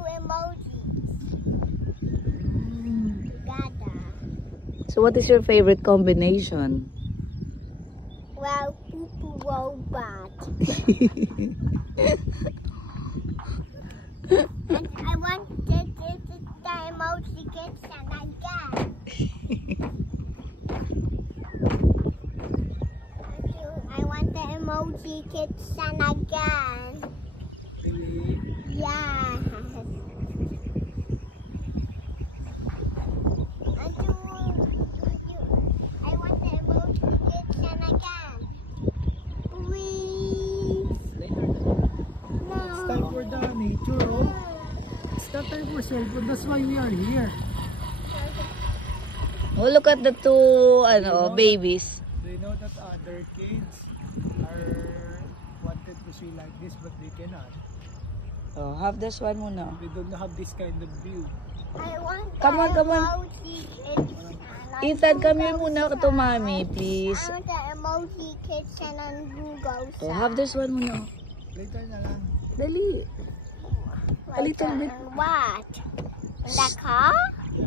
two emojis together. So what is your favorite combination? Well, poo robot. And I want the emoji kids and again. I want the emoji kids and again. Really? Yeah. I want the emoji kids and again. Please. No. It's time for the nature, oh. It's not time for cellphone. That's why we are here. Oh, look at the two babies. They know that other kids are wanted to see like this, but they cannot. Oh, have this one muna. They don't have this kind of view. I want Come on, come on. emoji kids. Ethan, come here muna to mommy, please. I want the emoji kids and then Google. Oh, have this one muna. Later na lang. Dali. A little bit. What? In the car? Yeah.